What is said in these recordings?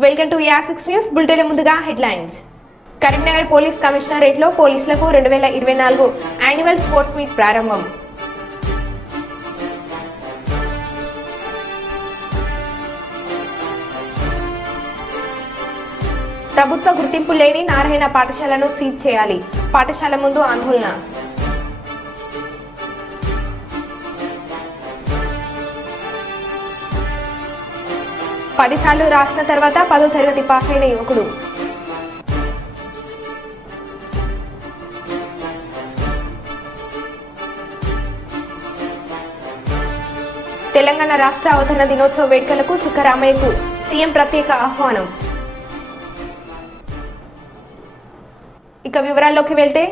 Welcome to యాసిక్స్ news bulletin. ముందుగా headlines. Karimnagar police కమిషనరేట్లో పోలీసులకు 2024 యాన్యువల్ స్పోర్ట్స్ మీట్ ప్రారంభం. ప్రభుత్వ గుర్తింపు లేని నారాయణ పాఠశాలను సీజ్ చేయాలి. పాఠశాల ముందు ఆందోళన. పదిసార్లు రాసిన తర్వాత 10వ తరగతి పాస్ అయిన యువకుడు. తెలంగాణ రాష్ట్ర అవతరణ దినోత్సవ వేడుకలకు చుక్కరామయ్యకు సీఎం ప్రత్యేక ఆహ్వానం. ఇక వివరాల్లోకి వెళ్తే,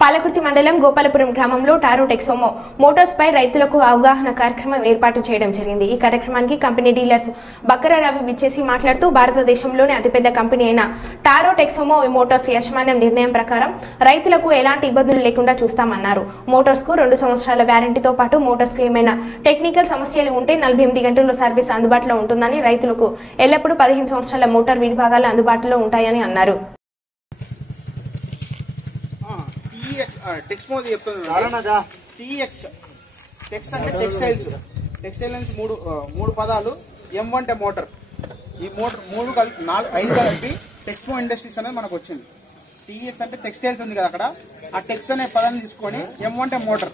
పాలకుర్తి మండలం గోపాలపురం గ్రామంలో టారో టెక్సోమో మోటార్స్ పై రైతులకు అవగాహన కార్యక్రమం ఏర్పాటు చేయడం జరిగింది. ఈ కార్యక్రమానికి కంపెనీ డీలర్స్ బక్కర రవి విచ్చేసి మాట్లాడుతూ, భారతదేశంలోనే అతిపెద్ద కంపెనీ అయిన టారో టెక్సోమో మోటార్స్ యాజమాన్యం నిర్ణయం ప్రకారం రైతులకు ఎలాంటి ఇబ్బందులు లేకుండా చూస్తామన్నారు. మోటార్స్ కు 2 సంవత్సరాల వ్యారంటీతో పాటు మోటార్స్ కు ఏమైనా టెక్నికల్ సమస్యలు ఉంటే 48 గంటల్లో సర్వీస్ అందుబాటులో ఉంటుందని, రైతులకు ఎల్లప్పుడూ 15 సంవత్సరాల మోటార్ విడిభాగాలు అందుబాటులో ఉంటాయని అన్నారు. టెక్స్మో చెప్తున్నాను. టీఎక్స్ టెక్స్ అంటే టెక్స్టైల్స్. టెక్స్టైల్ నుంచి మూడు పదాలు. M అంటే మోటార్. ఈ మోటార్ 5 కలిపి టెక్స్మో ఇండస్ట్రీస్ అనేది మనకు వచ్చింది. టీఎక్స్ అంటే టెక్స్టైల్స్ ఉంది కదా, అక్కడ ఆ టెక్స్ అనే పదాన్ని తీసుకొని M అంటే మోటార్,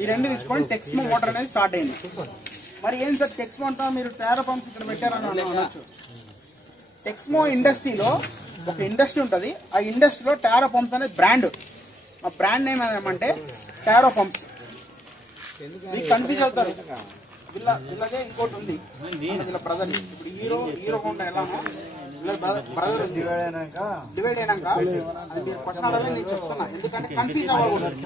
ఈ రెండు తీసుకొని టెక్స్మో మోటార్ అనేది స్టార్ట్ అయింది. మరి ఏం సార్ టెక్స్మో అంతా మీరు టారో పంప్స్ ఇక్కడ పెట్టారని అనొచ్చు. టెక్స్మో ఇండస్ట్రీలో ఒక ఇండస్ట్రీ ఉంటుంది. ఆ ఇండస్ట్రీలో టారో పంప్స్ అనేది బ్రాండ్. ఆ బ్రాండ్ నేమ్ ఏమంటే టారో పంప్స్. మీకు కన్ఫ్యూజ్ అవుతారు. ఇలాగే ఇంకోటి ఉంది ఇలా బ్రదర్. ఇప్పుడు హీరో హోండా ఎలానో బ్రదర్ డివైడ్ అయినాక అది మీరు క్వశ్చన్ అడగలేదు, నేను చెప్తున్నా. ఎందుకంటే కన్ఫ్యూజ్ అవ్వకూడదు.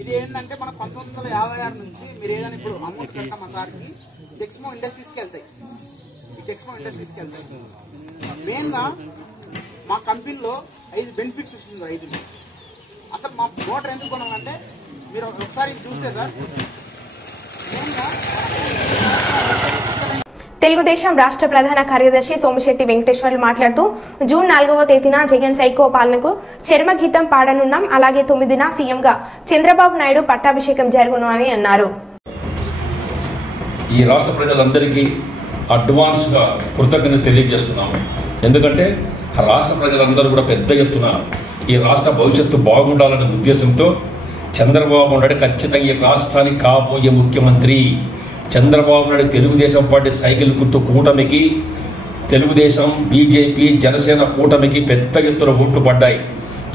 ఇది ఏంటంటే మన 1956 నుంచి మీరు ఏదైనా ఇప్పుడు అమౌంట్ కట్టాం మా సార్కి టెక్స్మో ఇండస్ట్రీస్కి వెళ్తాయి. ఈ టెక్స్మో ఇండస్ట్రీస్కి వెళ్తాయి. మెయిన్గా మా కంపెనీలో 5 బెనిఫిట్స్ ఇస్తుంది రైతులు. అసలు మా మోటార్ ఎందుకు కొనాలంటే మీరు ఒకసారి చూస్తే సార్, మెయిన్గా తెలుగుదేశం రాష్ట్ర ప్రధాన కార్యదర్శి సోమిశెట్టి వెంకటేశ్వర్లు మాట్లాడుతూ, జూన్ 4వ తేదీన జగన్ సైకో పాలనకు చర్మగీతం పాడనున్నాం. అలాగే 9న సీఎంగా చంద్రబాబు నాయుడు పట్టాభిషేకం జరుగును అని అన్నారు. ఈ రాష్ట్ర ప్రజలందరికీ అడ్వాన్స్గా కృతజ్ఞత తెలియజేస్తున్నాము. ఎందుకంటే రాష్ట్ర ప్రజలందరూ కూడా పెద్ద ఎత్తున ఈ రాష్ట్ర భవిష్యత్తు బాగుండాలనే ఉద్దేశంతో చంద్రబాబు నాయుడు ఖచ్చితంగా ఈ రాష్ట్రానికి కాబోయే ముఖ్యమంత్రి. చంద్రబాబు నాయుడు తెలుగుదేశం పార్టీ సైకిల్ గుర్తు కూటమికి, తెలుగుదేశం, బీజేపీ, జనసేన కూటమికి పెద్ద ఎత్తున ఓట్లు పడ్డాయి.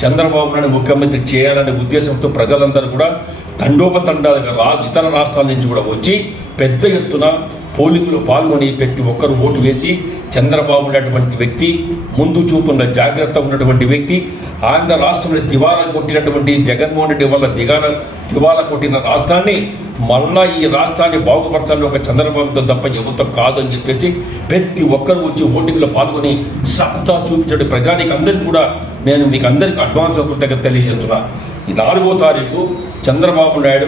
చంద్రబాబు నాయుడు ముఖ్యమంత్రి చేయాలనే ఉద్దేశంతో ప్రజలందరూ కూడా తండోపతండాలుగా ఇతర రాష్ట్రాల నుంచి కూడా వచ్చి పెద్ద ఎత్తున పోలింగ్లో పాల్గొని ప్రతి ఒక్కరు ఓటు వేసి చంద్రబాబు ఉన్నటువంటి వ్యక్తి, ముందు చూపున్న జాగ్రత్త ఉన్నటువంటి వ్యక్తి, ఆంధ్ర రాష్ట్రంలో దివాలా కొట్టినటువంటి జగన్మోహన్ రెడ్డి వల్ల దివాలా కొట్టిన రాష్ట్రాన్ని మళ్ళా ఈ రాష్ట్రాన్ని బాగుపరచాలని ఒక చంద్రబాబుతో తప్ప ఎవరితో కాదు అని చెప్పేసి ప్రతి ఒక్కరు వచ్చి ఓటింగ్లో పాల్గొని సత్తా చూపించే ప్రజానికి అందరికీ కూడా నేను మీకు అందరికీ అడ్వాన్స్ కృతజ్ఞత తెలియజేస్తున్నా. ఈ 4వ తారీఖు చంద్రబాబు నాయుడు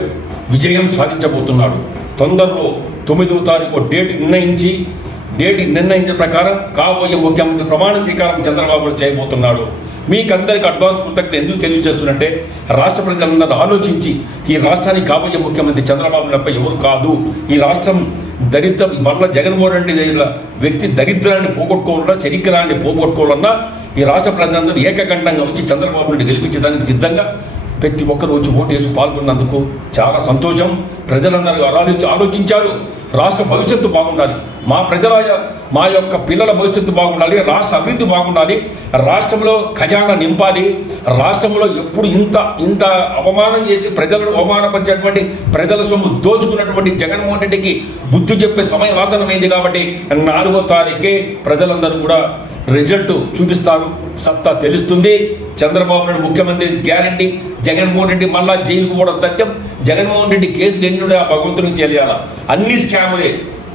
విజయం సాధించబోతున్నాడు. తొందరలో 9వ తారీఖు డేట్ నిర్ణయించిన ప్రకారం కాబోయే ముఖ్యమంత్రి ప్రమాణ స్వీకారం చంద్రబాబు చేయబోతున్నాడు. మీకందరికి అడ్వాన్స్ కృతజ్ఞత ఎందుకు తెలియజేస్తున్నట్టే, రాష్ట్ర ప్రజలందరూ ఆలోచించి ఈ రాష్ట్రానికి కాబోయే ముఖ్యమంత్రి చంద్రబాబు నాయుడు ఎవరు కాదు. ఈ రాష్ట్రం దరిద్రం వల్ల జగన్మోహన్ రెడ్డి వ్యక్తి దరిద్రాన్ని పోగొట్టుకోవాలన్నా, చరిత్రాన్ని పోగొట్టుకోవాలన్నా ఈ రాష్ట్ర ప్రజలందరూ ఏకకంఠంగా వచ్చి చంద్రబాబు నాయుడు గెలిపించడానికి సిద్ధంగా ప్రతి ఒక్కరు వచ్చి ఓటు వేసి పాల్గొన్నందుకు చాలా సంతోషం. ప్రజలందరూ ఆలోచించారు. రాష్ట్ర భవిష్యత్తు బాగుండాలి, మా యొక్క పిల్లల భవిష్యత్తు బాగుండాలి, రాష్ట్ర అభివృద్ధి బాగుండాలి, రాష్ట్రంలో ఖజానా నింపాలి. రాష్ట్రంలో ఎప్పుడు ఇంత అవమానం చేసి ప్రజలను అవమానపరిచేటువంటి ప్రజల సొమ్ము దోచుకున్నటువంటి జగన్మోహన్ రెడ్డికి బుద్ధి చెప్పే సమయం ఆసనమైంది. కాబట్టి 4వ తారీఖే ప్రజలందరూ కూడా రిజల్ట్ చూపిస్తారు. సత్తా తెలుస్తుంది. చంద్రబాబు నాయుడు ముఖ్యమంత్రి గ్యారంటీ. జగన్మోహన్ రెడ్డి మళ్ళా జైలుకు పోవడం సత్యం. జగన్మోహన్ రెడ్డి కేసులు ఎన్ని ఉన్నాయో ఆ భగవంతునికి తెలియాలా. అన్ని స్కాములే.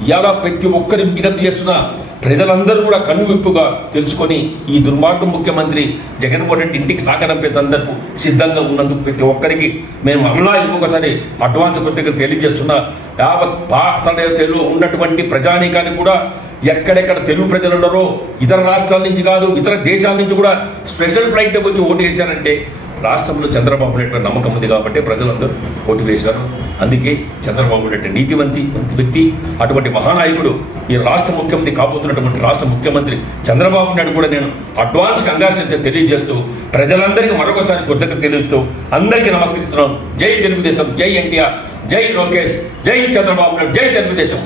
ఇవాళ ప్రతి ఒక్కరి విజ్ఞప్తి చేస్తున్నా ప్రజలందరూ కూడా కన్నువిప్పుగా తెలుసుకొని ఈ దుర్మార్గం ముఖ్యమంత్రి జగన్మోహన్ రెడ్డి ఇంటికి సాగనంపేందుకు సిద్ధంగా ఉన్నందుకు ప్రతి ఒక్కరికి మేము మరలా ఇంకొకసారి అడ్వాన్స్ కృతజ్ఞతలు తెలియజేస్తున్నా. యావత్ భారతదేశంలో ఉన్నటువంటి ప్రజానీకానికి కూడా ఎక్కడెక్కడ తెలుగు ప్రజలు ఉన్నారో ఇతర రాష్ట్రాల నుంచి కాదు ఇతర దేశాల నుంచి కూడా స్పెషల్ ఫ్లైట్ వచ్చి ఓటు వేశారంటే రాష్ట్రంలో చంద్రబాబు నాయుడు నమ్మకం ఉంది కాబట్టి ప్రజలందరూ ఓటు వేశారు. అందుకే చంద్రబాబు నాయుడు నీతివంతి వ్యక్తి, అటువంటి మహానాయకుడు ఈ రాష్ట్ర ముఖ్యమంత్రి కాబోతున్నటువంటి రాష్ట్ర ముఖ్యమంత్రి చంద్రబాబు నాయుడు కూడా నేను అడ్వాన్స్ కంగ్రాచులేషన్ తెలియజేస్తూ ప్రజలందరికీ మరొకసారి కృతజ్ఞత తెలుస్తూ అందరికీ నమస్కరిస్తున్నాం. జై తెలుగుదేశం, జై ఎన్టీఆర్, జై లోకేష్, జై చంద్రబాబు నాయుడు, జై తెలుగుదేశం.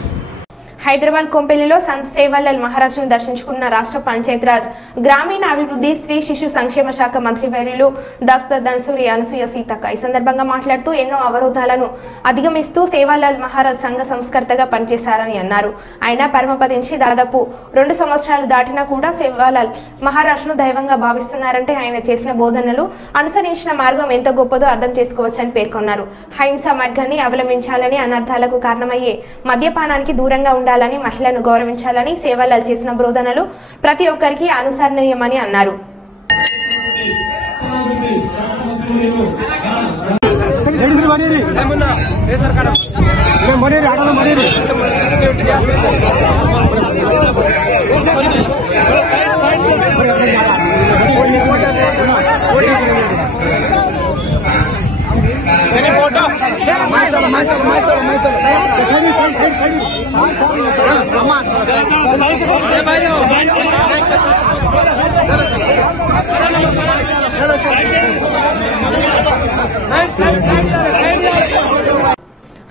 హైదరాబాద్ కొంపెల్లిలో సంత్ సేవాలాల్ మహారాజ్ను దర్శించుకున్న రాష్ట్ర పంచాయతీరాజ్ గ్రామీణ అభివృద్ధి స్త్రీ శిశు సంక్షేమ శాఖ మంత్రి వర్యులు డాక్టర్ ధనసూరి అనసూయ సీతక్క ఈ సందర్భంగా మాట్లాడుతూ ఎన్నో అవరోధాలను అధిగమిస్తూ సేవాలాల్ మహారాజ్ సంఘ సంస్కర్తగా పనిచేశారని అన్నారు. ఆయన పరమపదించి దాదాపు 2 సంవత్సరాలు దాటినా కూడా సేవాలాల్ మహారాజ్ను దైవంగా భావిస్తున్నారంటే ఆయన చేసిన బోధనలు అనుసరించిన మార్గం ఎంత గొప్పదో అర్థం చేసుకోవచ్చని పేర్కొన్నారు. అహింసా మార్గాన్ని అవలంబించాలని, అనర్థాలకు కారణమయ్యే మద్యపానానికి దూరంగా ఉండాలని, మహిళలను గౌరవించాలని సేవాలాల్ చేసిన బోధనలు ప్రతి ఒక్కరికి అనుసరణీయమని అన్నారు.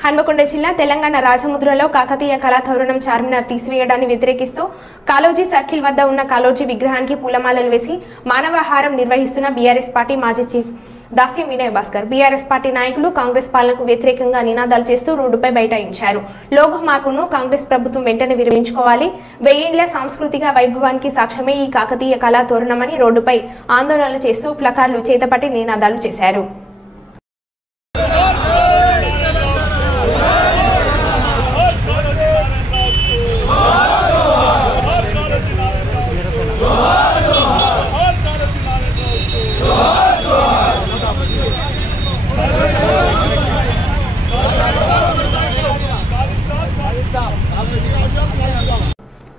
హన్మకొండ జిల్లా తెలంగాణ రాజముద్రలో కాకతీయ కళాతోరణం చార్మినార్ తీసివేయడాన్ని వ్యతిరేకిస్తూ కాలోజీ సర్కిల్ వద్ద ఉన్న కాలోజీ విగ్రహానికి పూలమాలలు వేసి మానవహారం నిర్వహిస్తున్న బీఆర్ఎస్ పార్టీ మాజీ చీఫ్ దాస్యం వినయ్ భాస్కర్. బీఆర్ఎస్ పార్టీ నాయకులు కాంగ్రెస్ పాలనకు వ్యతిరేకంగా నినాదాలు చేస్తూ రోడ్డుపై బైఠాయించారు. లోగో మార్పును కాంగ్రెస్ ప్రభుత్వం వెంటనే విరమించుకోవాలి, 1000 ఏళ్ల సాంస్కృతిక వైభవానికి సాక్ష్యమే ఈ కాకతీయ కళాతోరణమని రోడ్డుపై ఆందోళనలు చేస్తూ ప్లకార్డులు చేతపట్టి నినాదాలు చేశారు.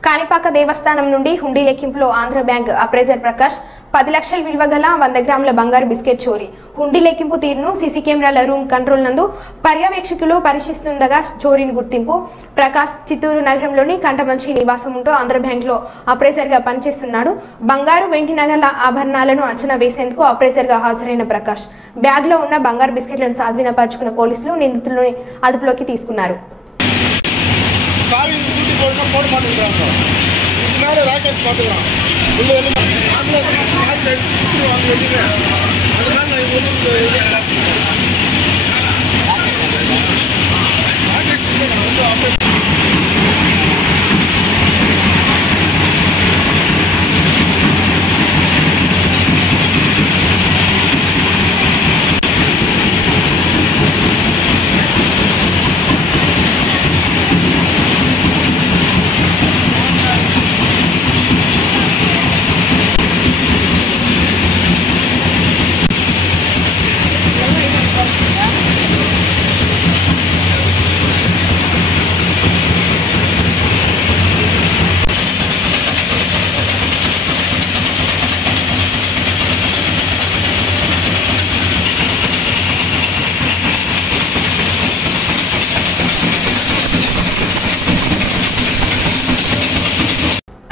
కాణిపాక దేవస్థానం నుండి హుండీ లెక్కింపులో ఆంధ్ర బ్యాంక్ అప్రైజర్ ప్రకాష్ 10 లక్షల విలువ గల 100 గ్రాముల బంగారు బిస్కెట్ చోరీ. హుండీ లెక్కింపు తీరును సీసీ కెమెరాల రూమ్ కంట్రోల్ నందు పర్యవేక్షకులు పరీక్షిస్తుండగా చోరీని గుర్తింపు. ప్రకాష్ చిత్తూరు నగరంలోని కంటమంచి నివాసం ఉంటూ ఆంధ్ర బ్యాంక్ లో అప్రైజర్ గా పనిచేస్తున్నాడు. బంగారు, వెండి నగల ఆభరణాలను అంచనా వేసేందుకు అప్రైజర్ గా హాజరైన ప్రకాష్ బ్యాగ్ లో ఉన్న బంగారు బిస్కెట్లను స్వాధీనపరుచుకున్న పోలీసులు నిందితులను అదుపులోకి తీసుకున్నారు.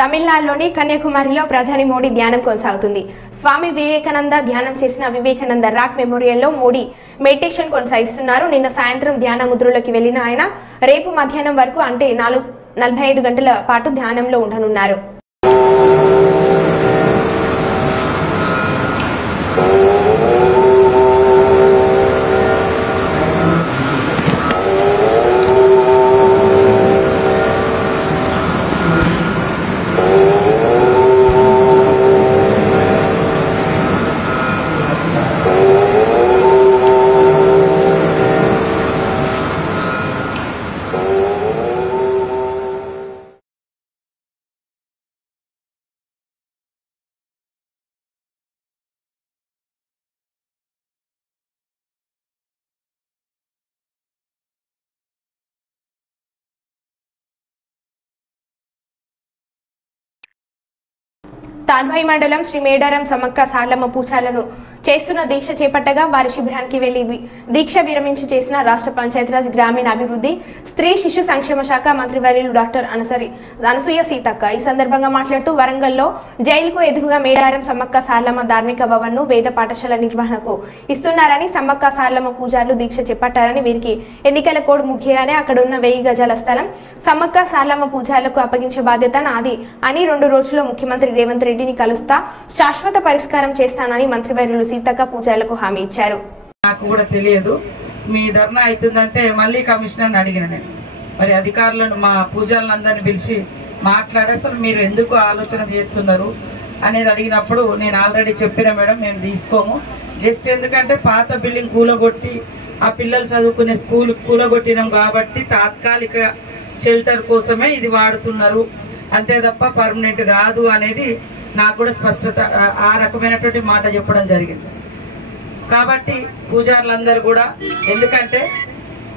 తమిళనాడులోని కన్యాకుమారిలో ప్రధాని మోడీ ధ్యానం కొనసాగుతుంది. స్వామి వివేకానంద ధ్యానం చేసిన వివేకానంద రాక్ మెమోరియల్లో మోడీ మెడిటేషన్ కొనసాగిస్తున్నారు. నిన్న సాయంత్రం ధ్యాన ముద్రలోకి వెళ్లిన ఆయన రేపు మధ్యాహ్నం వరకు అంటే 45 గంటల పాటు ధ్యానంలో ఉండనున్నారు. తాన్భాయి మండలం శ్రీ మేడారం సమ్మక్క సార్లమ్మ పూజాలను చేస్తున్న దీక్ష చేపట్టగా వారి శిబిరానికి వెళ్లి దీక్ష విరమించి చేసిన రాష్ట్ర పంచాయతీరాజ్ గ్రామీణాభివృద్ధి స్త్రీ శిశు సంక్షేమ శాఖ మంత్రివర్యులు డాక్టర్ అనసూయ సీతక్క ఈ సందర్భంగా మాట్లాడుతూ వరంగల్లో జైలుకు ఎదురుగా మేడారం సమ్మక్క సార్లమ్మ ధార్మిక భవన్ ను వేద పాఠశాల నిర్వహణకు ఇస్తున్నారని, సమ్మక్క సార్లమ్మ పూజారులు దీక్ష చేపట్టారని, వీరికి ఎన్నికల కోడ్ ముఖ్యంగానే అక్కడ ఉన్న 1000 గజాల స్థలం సమ్మక్క సార్లమ్మ పూజారులకు అప్పగించే బాధ్యత నాది అని 2 రోజుల్లో ముఖ్యమంత్రి రేవంత్ రెడ్డిని కలుస్తా శాశ్వత పరిష్కారం చేస్తానని మంత్రివర్యులు సీతక్క పూజారులకు హామీ ఇచ్చారు. నాకు కూడా తెలియదు మీ ధర్నా అవుతుందంటే మళ్ళీ కమిషనర్ని అడిగిన నేను, మరి అధికారులను మా పూజారులందరినీ పిలిచి మాట్లాడి అసలు మీరు ఎందుకు ఆలోచన చేస్తున్నారు అనేది అడిగినప్పుడు నేను ఆల్రెడీ చెప్పిన మేడం మేము తీసుకోము, జస్ట్ ఎందుకంటే పాత బిల్డింగ్ కూలగొట్టి ఆ పిల్లలు చదువుకునే స్కూల్ కూలగొట్టినాం కాబట్టి తాత్కాలిక షెల్టర్ కోసమే ఇది వాడుతున్నారు అంతే తప్ప పర్మనెంట్ కాదు అనేది నాకు కూడా స్పష్టత ఆ రకమైనటువంటి మాట చెప్పడం జరిగింది. కాబట్టి పూజారులందరూ కూడా, ఎందుకంటే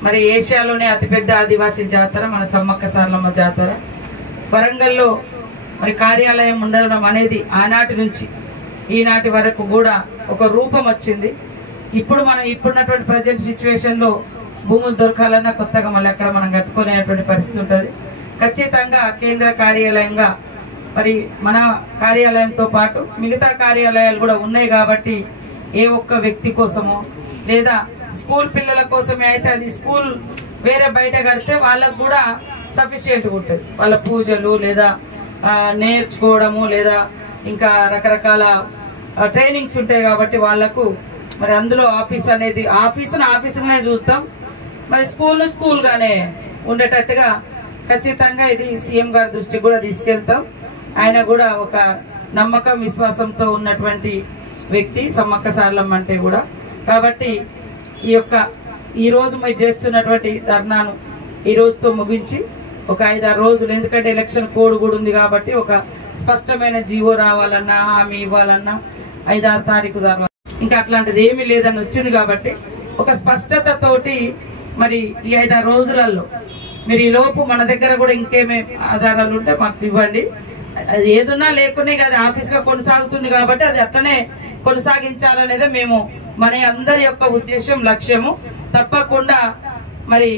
మరి ఏషియాలోనే అతిపెద్ద ఆదివాసీ జాతర మన సమ్మక్క సార్లమ్మ జాతర, వరంగల్లో మరి కార్యాలయం ఉండడం అనేది ఆనాటి నుంచి ఈనాటి వరకు కూడా ఒక రూపం వచ్చింది. ఇప్పుడు మనం ఇప్పుడున్నటువంటి ప్రజెంట్ సిచ్యువేషన్లో భూములు దొరకాలన్నా కొత్తగా మళ్ళీ అక్కడ మనం కట్టుకునేటువంటి పరిస్థితి ఉంటుంది. ఖచ్చితంగా కేంద్ర కార్యాలయంగా మరి మన కార్యాలయంతో పాటు మిగతా కార్యాలయాలు కూడా ఉన్నాయి కాబట్టి ఏ ఒక్క వ్యక్తి కోసమో లేదా స్కూల్ పిల్లల కోసమే అయితే అది స్కూల్ వేరే బయట కడితే వాళ్ళకు కూడా సఫిషియెంట్గా ఉంటుంది, వాళ్ళ పూజలు లేదా నేర్చుకోవడము లేదా ఇంకా రకరకాల ట్రైనింగ్స్ ఉంటాయి కాబట్టి వాళ్లకు మరి అందులో ఆఫీస్ అనేది ఆఫీసునే చూస్తాం, మరి స్కూల్ గానే ఉండేటట్టుగా ఖచ్చితంగా ఇది సీఎం గారి దృష్టికి కూడా తీసుకెళ్తాం. ఆయన కూడా ఒక నమ్మకం విశ్వాసంతో ఉన్నటువంటి వ్యక్తి సమ్మక్క సార్లమ్మ అంటే కూడా. కాబట్టి ఈ రోజు మీరు చేస్తున్నటువంటి ధర్నాను ఈ రోజుతో ముగించి ఒక 5-6 రోజులు, ఎందుకంటే ఎలక్షన్ కోడ్ కూడా ఉంది కాబట్టి ఒక స్పష్టమైన జీవో రావాలన్నా హామీ ఇవ్వాలన్నా 5-6 తారీఖు ధర్నా, ఇంకా అట్లాంటిది ఏమీ లేదని వచ్చింది కాబట్టి ఒక స్పష్టతతోటి మరి ఈ 5-6 రోజులలో మీరు ఈ లోపు మన దగ్గర కూడా ఇంకేమే ఆధారాలు ఉంటే మాకు ఇవ్వండి. అది ఏదున్నా లేకునే అది ఆఫీస్గా కొనసాగుతుంది కాబట్టి అది అట్లనే కొనసాగించాలనేదే మేము మన అందరి యొక్క ఉద్దేశం, లక్ష్యము. తప్పకుండా మరి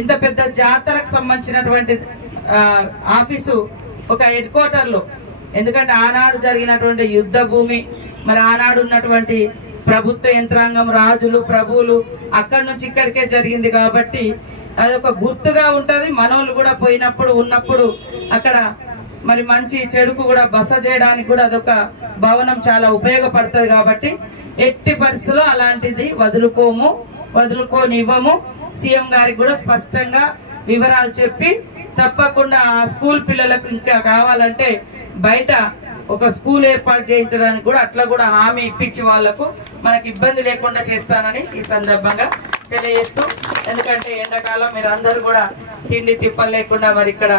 ఇంత పెద్ద జాతరకు సంబంధించినటువంటి ఆఫీసు ఒక హెడ్ క్వార్టర్లో, ఎందుకంటే ఆనాడు జరిగినటువంటి యుద్ధ భూమి, మరి ఆనాడు ఉన్నటువంటి ప్రభుత్వ యంత్రాంగం, రాజులు, ప్రభువులు అక్కడి నుంచి ఇక్కడికే జరిగింది కాబట్టి అదొక గుర్తుగా ఉంటది. మనోళ్ళు కూడా పోయినప్పుడు ఉన్నప్పుడు అక్కడ మరి మంచి చెడుకు కూడా బస చేయడానికి కూడా అదొక భవనం చాలా ఉపయోగపడుతుంది కాబట్టి ఎట్టి పరిస్థితుల్లో అలాంటిది వదులుకోనివ్వము. సీఎం గారికి కూడా స్పష్టంగా వివరాలు చెప్పి తప్పకుండా ఆ స్కూల్ పిల్లలకు ఇంకా కావాలంటే బయట ఒక స్కూల్ ఏర్పాటు చేయించడానికి కూడా అట్లా కూడా హామీ ఇప్పించి వాళ్లకు మనకి ఇబ్బంది లేకుండా చేస్తానని ఈ సందర్భంగా తెలియజేస్తూ, ఎందుకంటే ఎండాకాలం మీరు అందరూ కూడా తిండి తిప్పలు లేకుండా మరి ఇక్కడ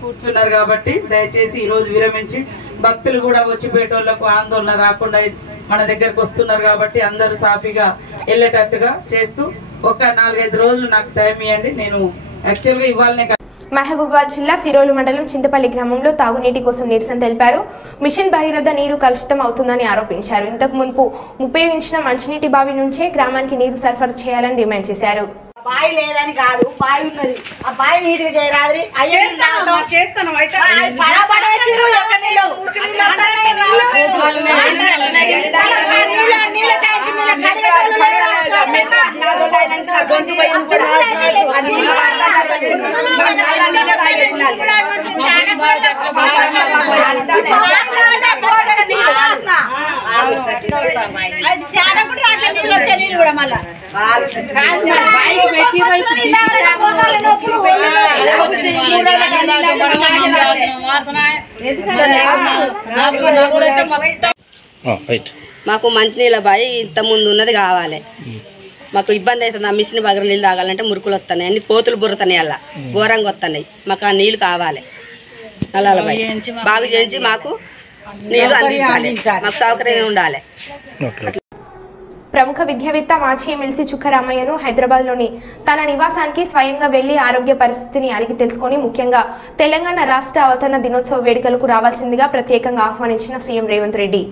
కూర్చున్నారు కాబట్టి దయచేసి ఈ రోజు విరమించి భక్తులు కూడా వచ్చిపోయేటోళ్లకు ఆందోళన రాకుండా మన దగ్గరకు వస్తున్నారు కాబట్టి అందరూ సాఫీగా వెళ్ళేటట్టుగా చేస్తూ ఒక 4-5 రోజులు నాకు టైం ఇవ్వండి. నేను యాక్చువల్గా ఇవ్వాలనే. మహబూబాబాద్ జిల్లా సిరోలు మండలం చింతపల్లి గ్రామంలో తాగునీటి కోసం నిరసన తెలిపారు. మిషన్ భగీరథ నీరు కలుషితం అవుతుందని ఆరోపించారు. ఇంతకు మున్పు ఉపయోగించిన మంచినీటి బావి నుంచే గ్రామానికి నీరు సరఫరా చేయాలని డిమాండ్ చేశారు. బావి లేదని కాదు, బావి ఉన్నది, ఆ బావి నీటికి చేయరాదు. మాకు మంచినీళ్ళ బావి ఇంత ముందు ఉన్నది కావాలి. మాకు ఇబ్బంది అవుతుంది. ఆ మిషన్ బగర నీళ్ళు తాగాలంటే మురుకులు వస్తున్నాయి, అన్ని కోతులు బుర్రతున్నాయి, అలా ఘోరంగా వస్తున్నాయి. మాకు ఆ నీళ్ళు కావాలి. నల్లాల బావి బాగు చేయించి మాకు నీళ్ళు అందించాలి, మాకు సౌకర్యం ఉండాలి. ప్రముఖ విద్యావేత్త మాజీ ఎమ్మెల్సీ చుక్కరామయ్యను హైదరాబాద్లోని తన నివాసానికి స్వయంగా వెళ్లి ఆరోగ్య పరిస్థితిని అడిగి తెలుసుకొని ముఖ్యంగా తెలంగాణ రాష్ట్ర అవతరణ దినోత్సవ వేడుకలకు రావాల్సిందిగా ప్రత్యేకంగా ఆహ్వానించిన CM Revanth Reddy.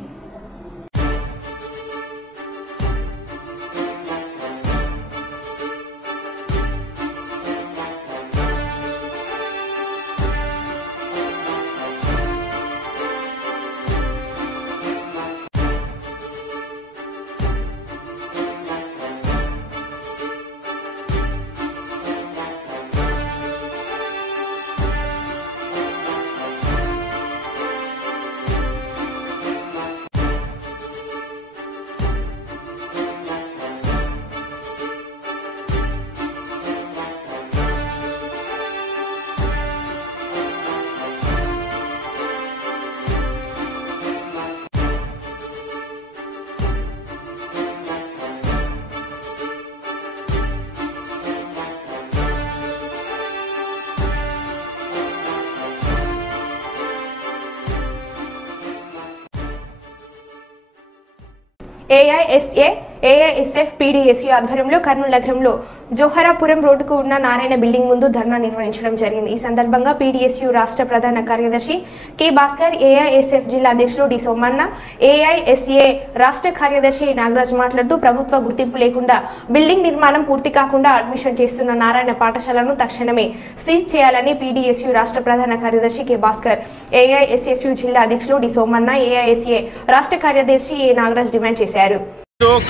AISA AISF PDSU ఆధ్వర్యంలో కర్నూలు నగరంలో జోహరాపురం రోడ్డుకు ఉన్న నారాయణ బిల్డింగ్ ముందు ధర్నా నిర్వహించడం జరిగింది. ఈ సందర్భంగా పీడీఎస్యూ రాష్ట్ర ప్రధాన కార్యదర్శి కె భాస్కర్, ఏఐఎస్ఎఫ్ జిల్లా అధ్యక్షులు డి సోమన్న, ఏఐఎస్ఏ రాష్ట్ర కార్యదర్శి నాగరాజ్ మాట్లాడుతూ ప్రభుత్వ గుర్తింపు లేకుండా బిల్డింగ్ నిర్మాణం పూర్తి కాకుండా అడ్మిషన్ చేస్తున్న నారాయణ పాఠశాలను తక్షణమే సీజ్ చేయాలని పీడీఎస్యూ రాష్ట్ర ప్రధాన కార్యదర్శి కె భాస్కర్, ఏఐఎస్ఎఫ్ జిల్లా అధ్యక్షులు డి సోమన్న, ఏఐఎస్ఏ రాష్ట్ర కార్యదర్శి ఏ నాగరాజ్ డిమాండ్ చేశారు.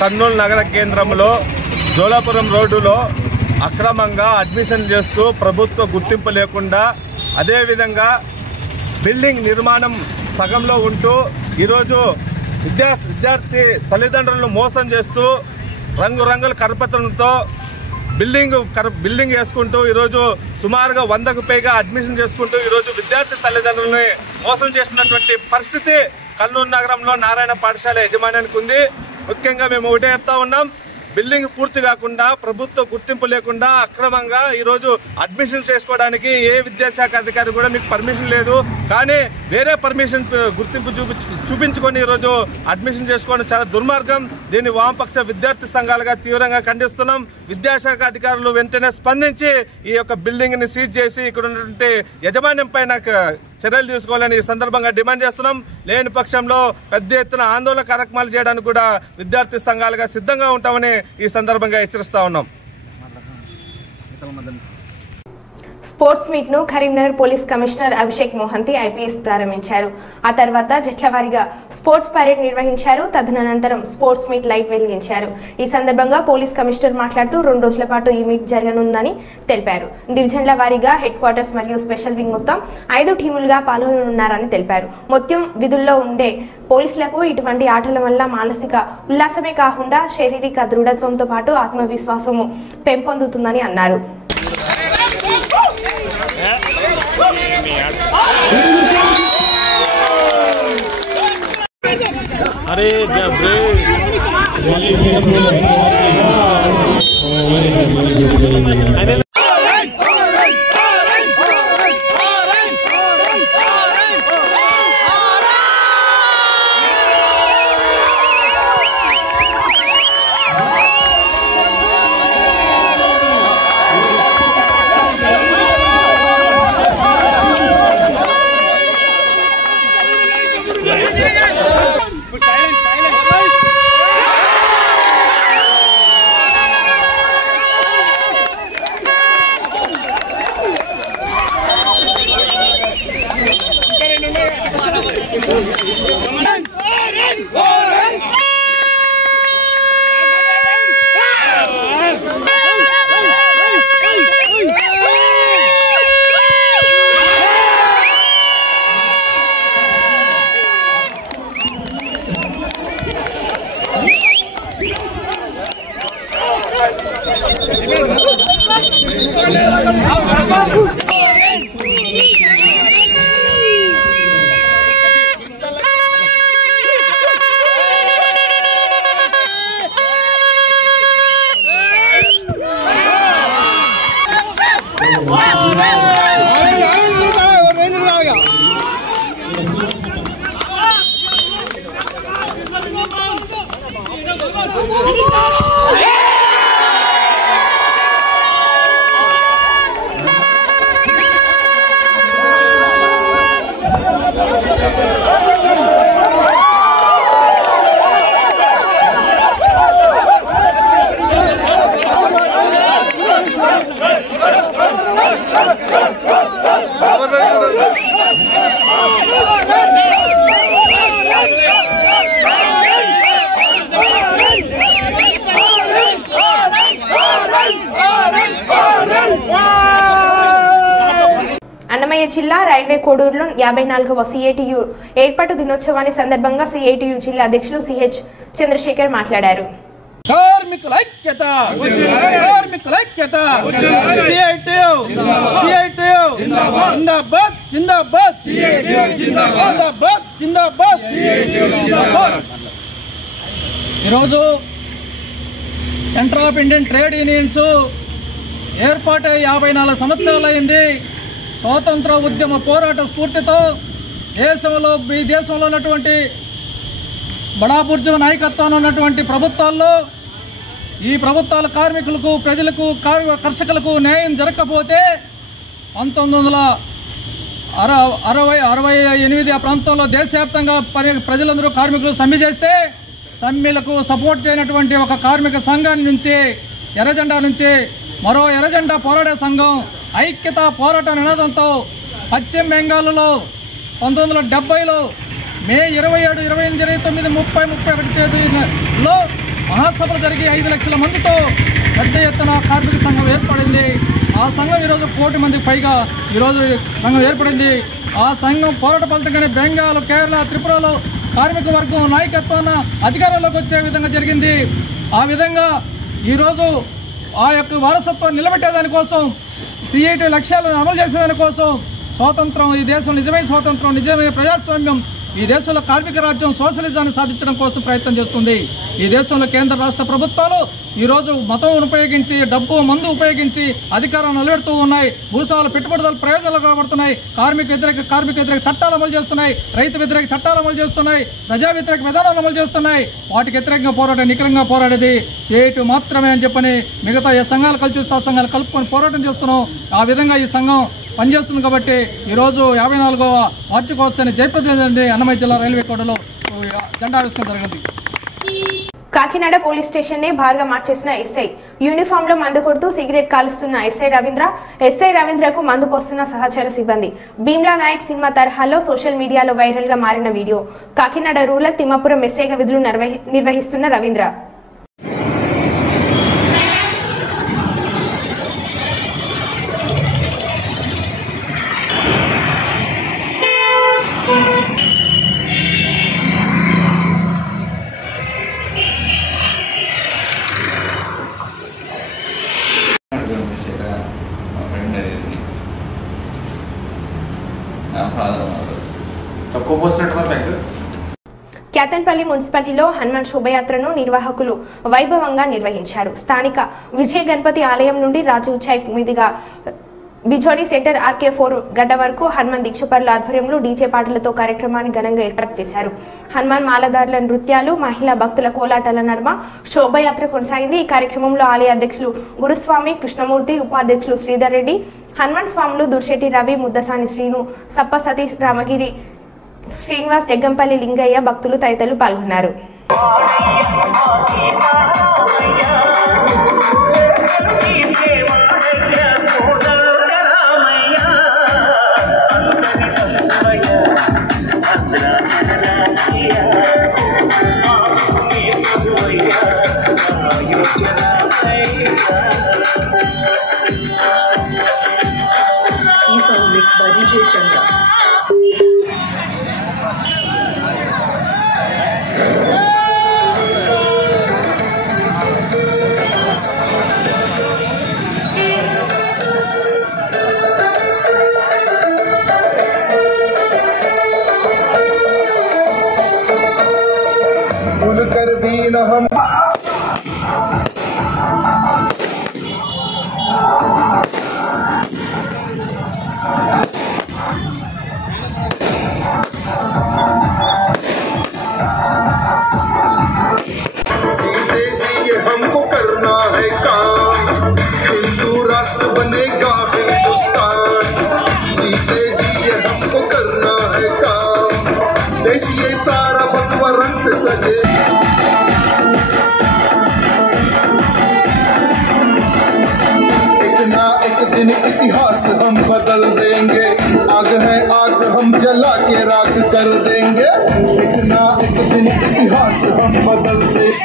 కర్నూలు నగర కేంద్రంలో జోలాపురం రోడ్డులో అక్రమంగా అడ్మిషన్ చేస్తూ ప్రభుత్వ గుర్తింపు లేకుండా అదేవిధంగా బిల్డింగ్ నిర్మాణం సగంలో ఉంటూ ఈరోజు విద్యార్థి తల్లిదండ్రులను మోసం చేస్తూ రంగురంగుల కరపత్రంతో బిల్డింగ్ వేసుకుంటూ ఈరోజు సుమారుగా 100కు పైగా అడ్మిషన్ చేసుకుంటూ ఈరోజు విద్యార్థి తల్లిదండ్రులని మోసం చేస్తున్నటువంటి పరిస్థితి కర్నూలు నగరంలో నారాయణ పాఠశాల యజమానికి ఉంది. ముఖ్యంగా మేము ఒకటే చెప్తా ఉన్నాం, బిల్డింగ్ పూర్తి కాకుండా ప్రభుత్వ గుర్తింపు లేకుండా అక్రమంగా ఈరోజు అడ్మిషన్ చేసుకోవడానికి ఏ విద్యాశాఖ అధికారి కూడా మీకు పర్మిషన్ లేదు. కానీ వేరే పర్మిషన్ గుర్తింపు చూపించుకొని ఈరోజు అడ్మిషన్ చేసుకోవడం చాలా దుర్మార్గం. దీన్ని వామపక్ష విద్యార్థి సంఘాలుగా తీవ్రంగా ఖండిస్తున్నాం. విద్యాశాఖ అధికారులు వెంటనే స్పందించి ఈ యొక్క బిల్డింగ్ ని సీజ్ చేసి ఇక్కడ ఉన్నటువంటి యజమాన్యం పైన చర్యలు తీసుకోవాలని ఈ సందర్భంగా డిమాండ్ చేస్తున్నాం. లేని పక్షంలో పెద్ద ఎత్తున ఆందోళన కార్యక్రమాలు చేయడానికి కూడా విద్యార్థి సంఘాలుగా సిద్ధంగా ఉంటామని ఈ సందర్భంగా హెచ్చరిస్తా ఉన్నాం. స్పోర్ట్స్ మీట్ ను Karimnagar police commissioner Abhishek Mohanty IPS ప్రారంభించారు. ఆ తర్వాత జట్ల వారీగా స్పోర్ట్స్ పరేడ్ నిర్వహించారు. తదనంతరం స్పోర్ట్స్ మీట్ లైట్ వెలిగించారు. ఈ సందర్భంగా పోలీస్ కమిషనర్ మాట్లాడుతూ 2 రోజుల పాటు ఈ మీట్ జరగనుందని తెలిపారు. డివిజన్ల వారీగా హెడ్ క్వార్టర్స్ మరియు స్పెషల్ వింగ్ మొత్తం 5 టీములుగా పాల్గొనున్నారని తెలిపారు. మొత్తం విధుల్లో ఉండే పోలీసులకు ఇటువంటి ఆటల వల్ల మానసిక ఉల్లాసమే కాకుండా శారీరక దృఢత్వంతో పాటు ఆత్మవిశ్వాసము పెంపొందుతుందని అన్నారు. अरे Vamos! జిల్లా రైల్వే కోడూరులో 54వ సిఐటియు ఏర్పాటు దినోత్సవాన్ని సందర్భంగా సిఐటియు జిల్లా అధ్యక్షులు సిహెచ్ చంద్రశేఖర్ మాట్లాడారు. కార్మికుల ఐక్యత, కార్మికుల ఐక్యత, సిఐటియు సిఐటియు జిందాబాద్ జిందాబాద్, జిందాబాద్ జిందాబాద్. ఈరోజు centre of Indian trade unions ఏర్పాటు 54 సంవత్సరాలు అయింది. స్వాతంత్ర ఉద్యమ పోరాట స్ఫూర్తితో ఈ దేశంలో ఉన్నటువంటి బడా బుర్జువ నాయకత్వంలో ఉన్నటువంటి ప్రభుత్వాల్లో ఈ ప్రభుత్వాల కార్మికులకు, ప్రజలకు, కర్షకులకు న్యాయం జరగకపోతే 1968 ఆ ప్రాంతంలో దేశవ్యాప్తంగా ప్రజలందరూ కార్మికులు సమ్మె చేస్తే సమ్మెలకు సపోర్ట్ చేయనటువంటి ఒక కార్మిక సంఘాన్ని నుంచి ఎర్రజెండా నుంచి మరో ఎర్రజెండా పోరాట సంఘం ఐక్యత పోరాట నినాదంతో పశ్చిమ బెంగాల్లో 1970లో మే 27, 28, 29, 30, 31 తేదీలలో మహాసభలు జరిగి 5 లక్షల మందితో పెద్ద ఎత్తున కార్మిక సంఘం ఏర్పడింది. ఆ సంఘం ఈరోజు 1 కోటి మందికి పైగా ఈరోజు సంఘం ఏర్పడింది. ఆ సంఘం పోరాట ఫలితంగానే బెంగాల్, కేరళ, త్రిపురలో కార్మిక వర్గం నాయకత్వాన అధికారంలోకి వచ్చే విధంగా జరిగింది. ఆ విధంగా ఈరోజు ఆ యొక్క వారసత్వాన్ని నిలబెట్టేదానికోసం, సిఐటి లక్ష్యాలను అమలు చేసేదానికోసం స్వాతంత్రం, ఈ దేశం నిజమైన స్వాతంత్రం, నిజమైన ప్రజాస్వామ్యం, ఈ దేశంలో కార్మిక రాజ్యం సోషలిజాన్ని సాధించడం కోసం ప్రయత్నం చేస్తుంది. ఈ దేశంలో కేంద్ర రాష్ట్ర ప్రభుత్వాలు ఈరోజు మతం ఉపయోగించి, డబ్బు, మందు ఉపయోగించి అధికారం నిలబెడుతూ ఉన్నాయి. భూస్వాముల పెట్టుబడుల ప్రయోజనాలు కాబడుతున్నాయి. కార్మిక వ్యతిరేక చట్టాలు అమలు చేస్తున్నాయి. రైతు వ్యతిరేక చట్టాలు అమలు చేస్తున్నాయి. ప్రజా వ్యతిరేక విధానాలు అమలు చేస్తున్నాయి. వాటికి వ్యతిరేకంగా పోరాటం, నికరంగా పోరాడేది సిఐటి మాత్రమే అని చెప్పని మిగతా ఏ సంఘాలు కలిసి వస్తే ఆ సంఘాలు కలుపుకొని పోరాటం చేస్తున్నాం. ఆ విధంగా ఈ సంఘం పనిచేస్తుంది. కాబట్టి ఈరోజు 54వ వార్షికోత్సవాన్ని జయప్రదండి అన్నమయ్య జిల్లా రైల్వే కోటలో జెండా ఆవిష్కరణ జరిగింది. కాకినాడ పోలీస్ స్టేషన్ నే భారీగా మార్చేసిన ఎస్ఐ, యూనిఫామ్ లో మందు కొడుతూ సిగరెట్ కాలుస్తున్న ఎస్ఐ రవీంద్రకు మందు పోస్తున్న సహచర సిబ్బంది. భీమ్లా నాయక్ సినిమా తరహాలో సోషల్ మీడియాలో వైరల్ గా మారిన వీడియో. కాకినాడ రూరల్ తిమ్మాపురం ఎస్ఐగా విధులు నిర్వహిస్తున్న రవీంద్ర క్యాతన్పల్లి మున్సిపాలిటీలో హనుమాన్ శోభయాత్రను నిర్వాహకులు వైభవంగా నిర్వహించారు. స్థానిక విజయ గణపతి ఆలయం నుండి రాజీవ్ చౌక్ మీదుగా బిజోని సెంటర్ RK4 గడ్డ వరకు హనుమాన్ దీక్షపరుల ఆధ్వర్యంలో డీజే పాటలతో కార్యక్రమాన్ని ఘనంగా ఏర్పాటు చేశారు. హనుమాన్ మాలదారుల నృత్యాలు, మహిళా భక్తుల కోలాటాల నడుమ శోభయాత్ర కొనసాగింది. ఈ కార్యక్రమంలో ఆలయ అధ్యక్షులు గురుస్వామి కృష్ణమూర్తి, ఉపాధ్యక్షులు శ్రీధర్ రెడ్డి, హనుమాన్ స్వాములు దుర్శెట్టి రవి, ముద్దసాని శ్రీను, సప్ప సతీష్, రామగిరి శ్రీనివాస్, జగ్గంపల్లి లింగయ్య, భక్తులు తదితరులు పాల్గొన్నారు. ఈ సాంగ్ మిక్స్ బై DJ చంద్ర. भूलकर भी न हम जीते जिए हमको करना है काम, हिंदू राष्ट्र बनेगा हिंदुस्तान। जीते जिए हमको करना है काम, देश ये सारा भगवा रंग से सजे। एक ना एक दिन इतिहास हम बदल देंगे, आग है आग हम जला के राख कर देंगे। एक ना एक दिन इतिहास हम बदल देंगे।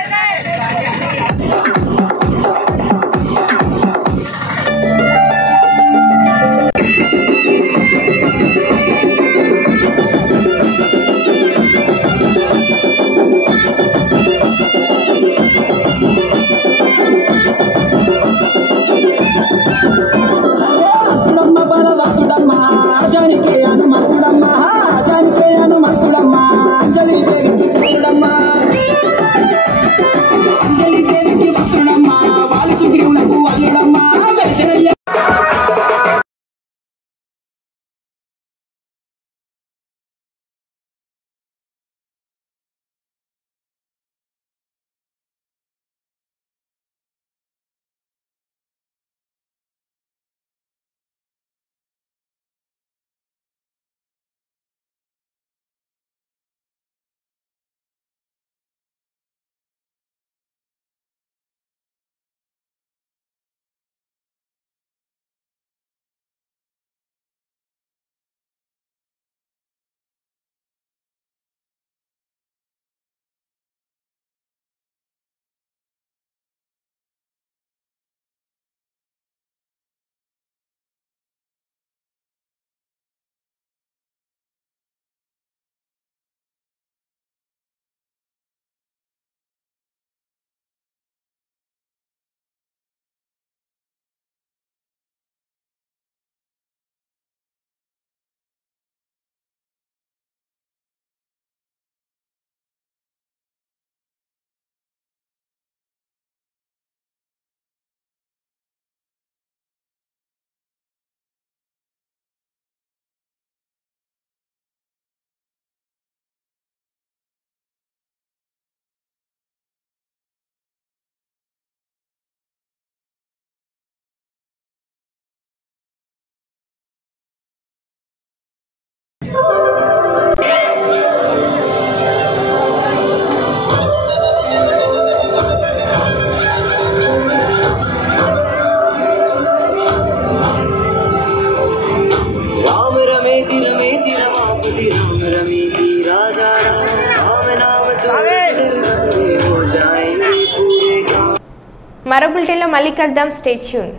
మరో బులెటిన్లో మళ్ళీ కలుద్దాం. Stay tune.